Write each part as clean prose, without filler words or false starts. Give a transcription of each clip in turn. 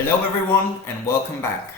Hello everyone and welcome back.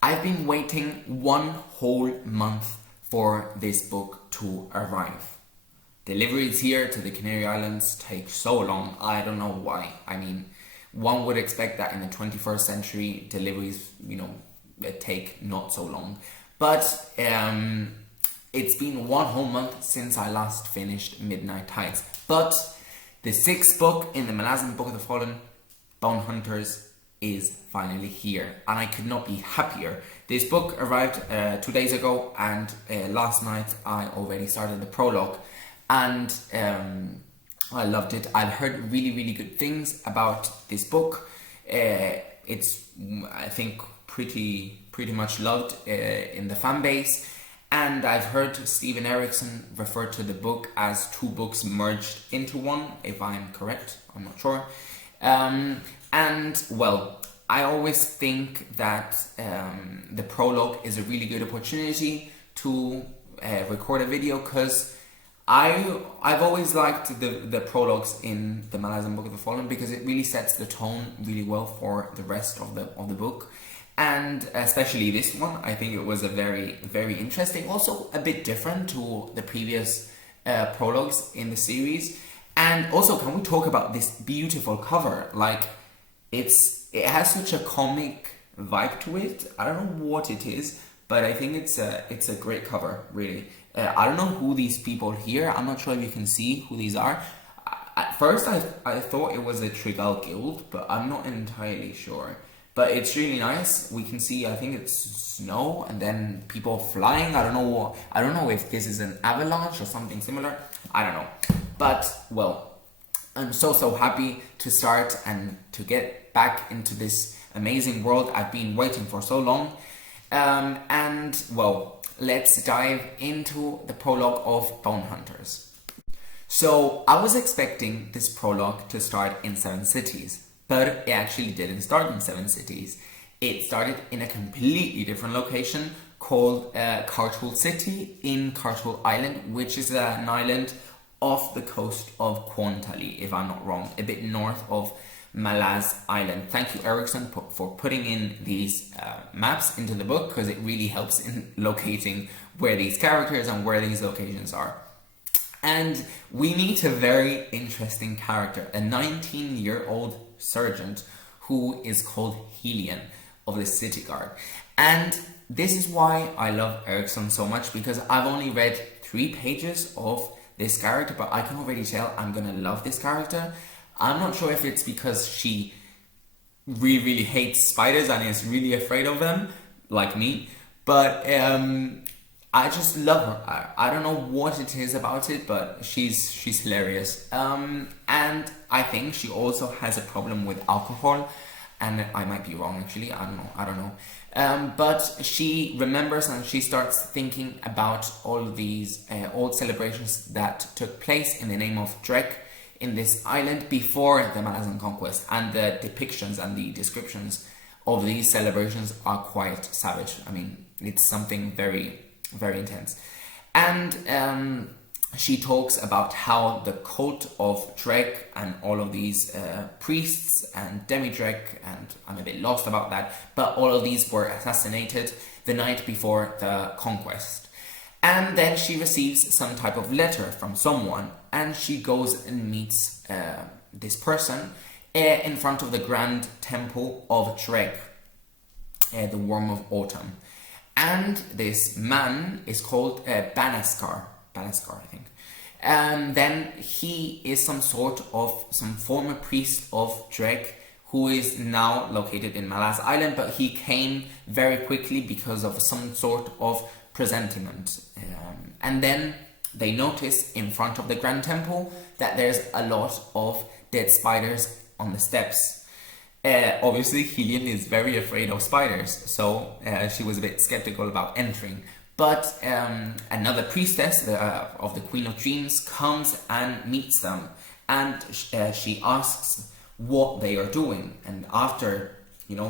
I've been waiting one whole month for this book to arrive. Deliveries here to the Canary Islands take so long. I don't know why. I mean, one would expect that in the 21st century, deliveries, take not so long. But it's been one whole month since I last finished Midnight Tides. But the sixth book in the Malazan Book of the Fallen, Bonehunters, is finally here, and I could not be happier. This book arrived 2 days ago, and last night I already started the prologue, and I loved it. I've heard really good things about this book. It's, I think, pretty much loved in the fan base, and I've heard Steven Erikson refer to the book as two books merged into one, if I'm correct. I'm not sure. And well, I always think that the prologue is a really good opportunity to record a video, because I've always liked the prologues in the Malazan Book of the Fallen, because it really sets the tone really well for the rest of the book. And especially this one, I think it was a very interesting, also a bit different to the previous prologues in the series. And also, can we talk about this beautiful cover? Like, it has such a comic vibe to it. I don't know what it is, but I think it's a great cover, really. I don't know who these people here. I'm not sure if you can see who these are. At first, I thought it was a Trigal Guild, but I'm not entirely sure. But it's really nice. We can see, I think it's snow, and then people flying. I don't know if this is an avalanche or something similar. I don't know. But, well, I'm so happy to start and to get back into this amazing world I've been waiting for so long. And, well, let's dive into the prologue of Bonehunters. So, I was expecting this prologue to start in 7 cities, but it actually didn't start in 7 cities. It started in a completely different location called Cartool City in Cartool Island, which is an island off the coast of Quantali, if I'm not wrong, a bit north of Malaz Island. Thank you, Erikson, for putting in these maps into the book, because it really helps in locating where these characters and where these locations are. And we meet a very interesting character, a 19-year-old sergeant who is called Helion of the City Guard. And this is why I love Erikson so much, because I've only read 3 pages of this character, but I can already tell I'm gonna love this character. I'm not sure if it's because she really hates spiders and is really afraid of them, like me, but I just love her. I don't know what it is about it, but she's hilarious. And I think she also has a problem with alcohol, and I might be wrong actually, I don't know. But she remembers and she starts thinking about all these old celebrations that took place in the name of Drek in this island before the Malazan conquest, and the depictions and the descriptions of these celebrations are quite savage. I mean, it's something very intense. And she talks about how the cult of Drek and all of these priests and demi-Drek, and I'm a bit lost about that, but all of these were assassinated the night before the conquest. And then she receives some type of letter from someone, and she goes and meets this person in front of the grand temple of Drek, the Worm of Autumn. And this man is called Banaskar, I think. And then he is some former priest of Drek, who is now located in Malaz Island, but he came very quickly because of some sort of presentiment. And then they notice in front of the Grand Temple that there's a lot of dead spiders on the steps. Obviously, Helion is very afraid of spiders, so she was a bit skeptical about entering. But another priestess of the Queen of Dreams comes and meets them, and she asks what they are doing. And after,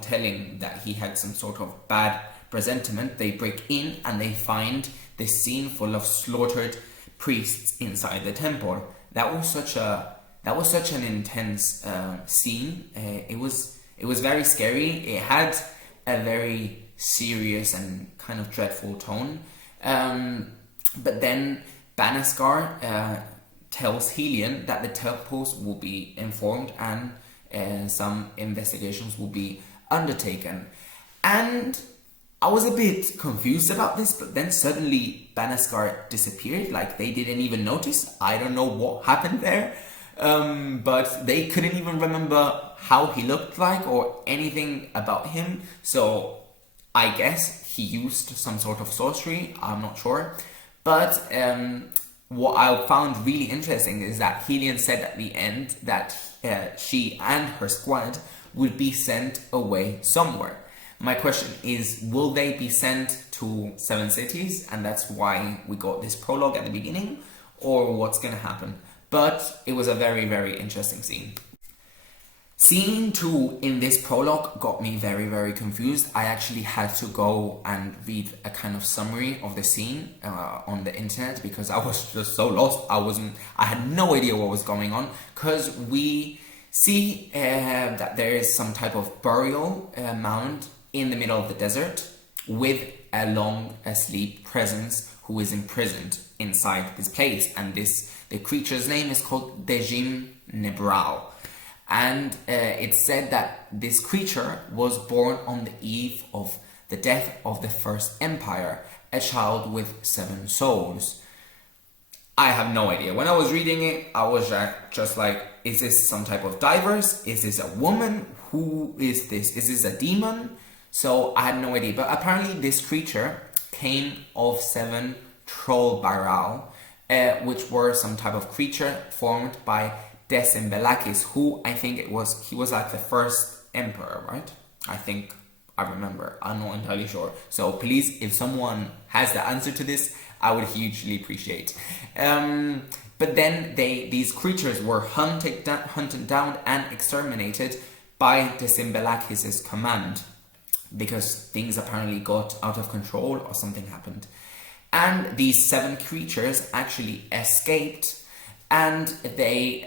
telling that he had some sort of bad presentiment, they break in and they find this scene full of slaughtered priests inside the temple. That was such an intense scene. It was very scary. It had a very serious and kind of dreadful tone. But then Banascar tells Helion that the temples will be informed and some investigations will be undertaken. And I was a bit confused about this, but then suddenly Banascar disappeared, like they didn't even notice. I don't know what happened there, but they couldn't even remember how he looked like or anything about him. So I guess he used some sort of sorcery, I'm not sure. But what I found really interesting is that Helion said at the end that she and her squad would be sent away somewhere. My question is, will they be sent to 7 cities, and that's why we got this prologue at the beginning, or what's gonna happen? But it was a very, very interesting scene. Scene 2 in this prologue got me very, very confused. I actually had to go and read a kind of summary of the scene on the internet because I was just so lost. I had no idea what was going on, because we see that there is some type of burial mound in the middle of the desert with a long asleep presence who is imprisoned inside this place, and the creature's name is called Dejim Nebrau. And it's said that this creature was born on the eve of the death of the First Empire, a child with 7 souls. I have no idea. When I was reading it, I was just like, is this some type of divers? Is this a woman? Who is this? Is this a demon? So I had no idea. But apparently this creature came of 7 troll baral, which were some type of creature formed by Decembelakis, who I think he was like the first emperor, right? I think I remember. I'm not entirely sure. So please, if someone has the answer to this, I would hugely appreciate. But then these creatures were hunted down and exterminated by Decembelakis' command, because things apparently got out of control or something happened. And these 7 creatures actually escaped, and they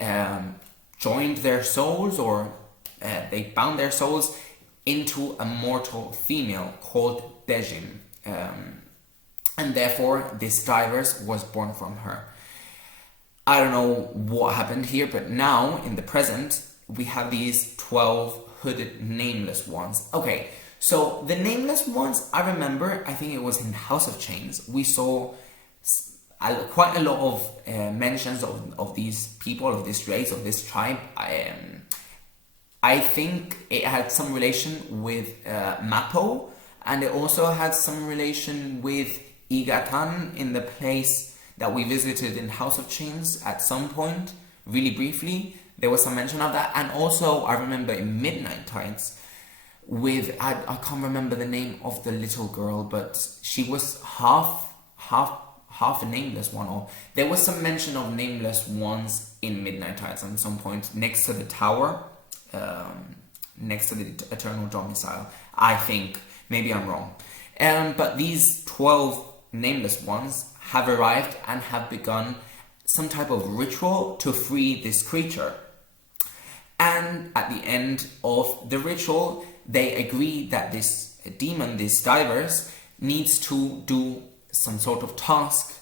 joined their souls, or they bound their souls into a mortal female called Dejim. And therefore this Divers was born from her. I don't know what happened here, but now in the present we have these 12 hooded nameless ones. Okay, so the nameless ones, I remember, I think it was in House of Chains, we saw quite a lot of mentions of these people, of this race, of this tribe. I think it had some relation with Mapo, and it also had some relation with Igatan in the place that we visited in House of Chains at some point, really briefly. There was some mention of that. And also I remember in Midnight Tides with, I can't remember the name of the little girl, but she was half a nameless one, or there was some mention of nameless ones in Midnight Tides at some point next to the tower, next to the Eternal Domicile. I think, maybe I'm wrong. But these 12 nameless ones have arrived and have begun some type of ritual to free this creature. And at the end of the ritual, they agree that this demon, this Divers, needs to do some sort of task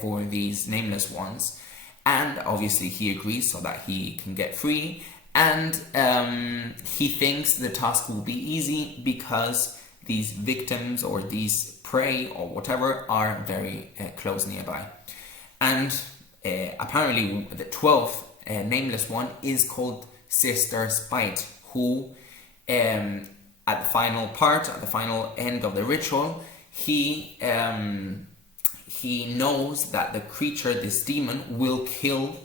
for these nameless ones. And obviously he agrees so that he can get free. And he thinks the task will be easy because these victims or these prey or whatever are very close nearby. And apparently the 12th nameless one is called Sister Spite, who at the final part, at the final end of the ritual, he knows that the creature, this demon, will kill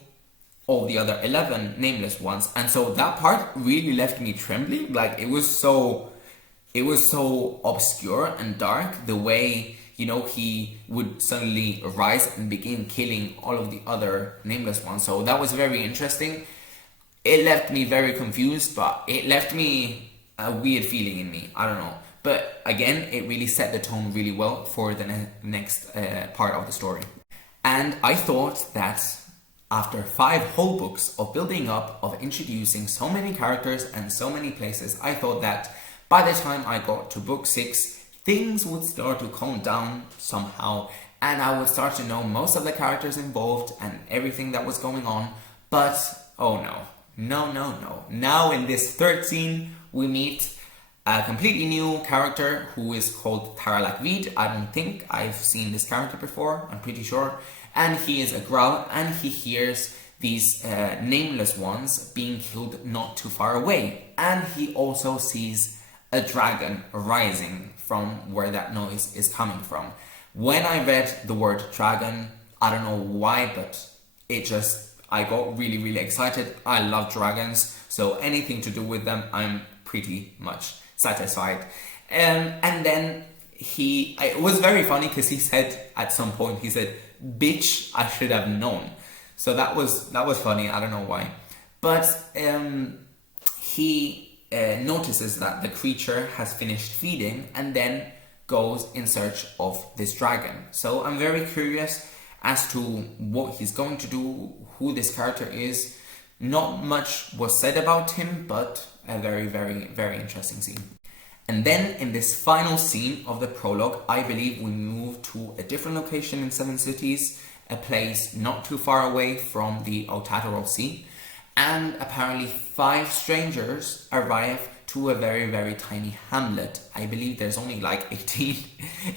all the other 11 nameless ones. And so that part really left me trembling. Like, it was so obscure and dark, the way, you know, he would suddenly rise and begin killing all of the other nameless ones. So that was very interesting. It left me very confused, but it left me a weird feeling in me. I don't know. But again, it really set the tone really well for the next part of the story. And I thought that after 5 whole books of building up, of introducing so many characters and so many places, I thought that by the time I got to book 6, things would start to calm down somehow, and I would start to know most of the characters involved and everything that was going on. But oh no. Now in this 3rd scene, we meet a completely new character who is called Taralakvid. I don't think I've seen this character before, I'm pretty sure. And he is a Growl, and he hears these nameless ones being killed not too far away. And he also sees a dragon rising from where that noise is coming from. When I read the word dragon, I don't know why, but I got really excited. I love dragons, so anything to do with them, I'm pretty much satisfied. And then it was very funny because he said at some point, he said, "Bitch, I should have known." So that was funny. I don't know why, but he notices that the creature has finished feeding and then goes in search of this dragon. So I'm very curious as to what he's going to do, who this character is. Not much was said about him, but a very interesting scene. And then in this final scene of the prologue, I believe we move to a different location in 7 Cities, a place not too far away from the Otataro Sea. And apparently 5 strangers arrive to a very tiny hamlet. I believe there's only like 18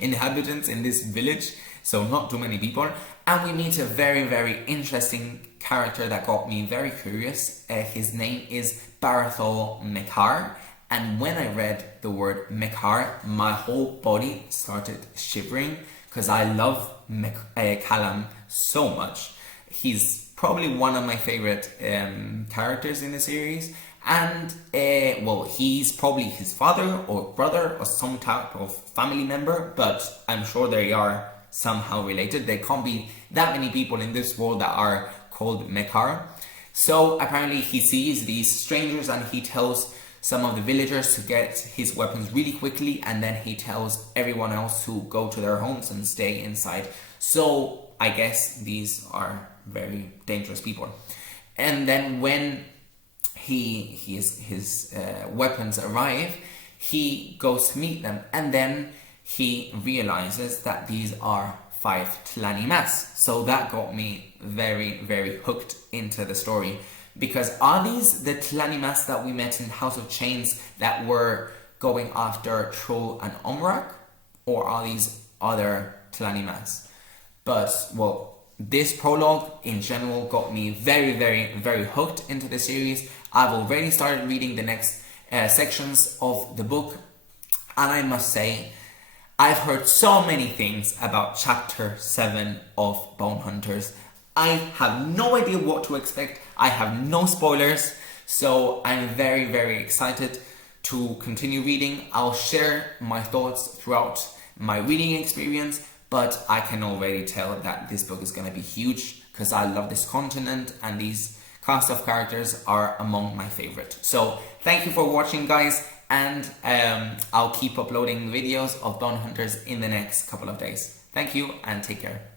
inhabitants in this village, so not too many people. And we meet a very interesting character that got me very curious. His name is Barathol Mekar. And when I read the word Mekar, my whole body started shivering because I love Callum so much. He's probably one of my favorite characters in the series. And, well, he's probably his father or brother or some type of family member, but I'm sure they are somehow related. There can't be that many people in this world that are called Mekar. So apparently he sees these strangers and he tells some of the villagers to get his weapons really quickly, and then he tells everyone else to go to their homes and stay inside. So I guess these are very dangerous people. And then when his weapons arrive, he goes to meet them, and then he realizes that these are 5 Tlanimas. So that got me very hooked into the story. Because are these the Tlanimas that we met in House of Chains that were going after Troll and Omrak? Or are these other Tlanimas? But, well, this prologue in general got me very hooked into the series. I've already started reading the next sections of the book. And I must say, I've heard so many things about chapter 7 of Bonehunters. I have no idea what to expect. I have no spoilers, so I'm very excited to continue reading. I'll share my thoughts throughout my reading experience, but I can already tell that this book is going to be huge because I love this continent and these cast of characters are among my favorite. So thank you for watching, guys, and I'll keep uploading videos of Bonehunters in the next couple of days. Thank you and take care.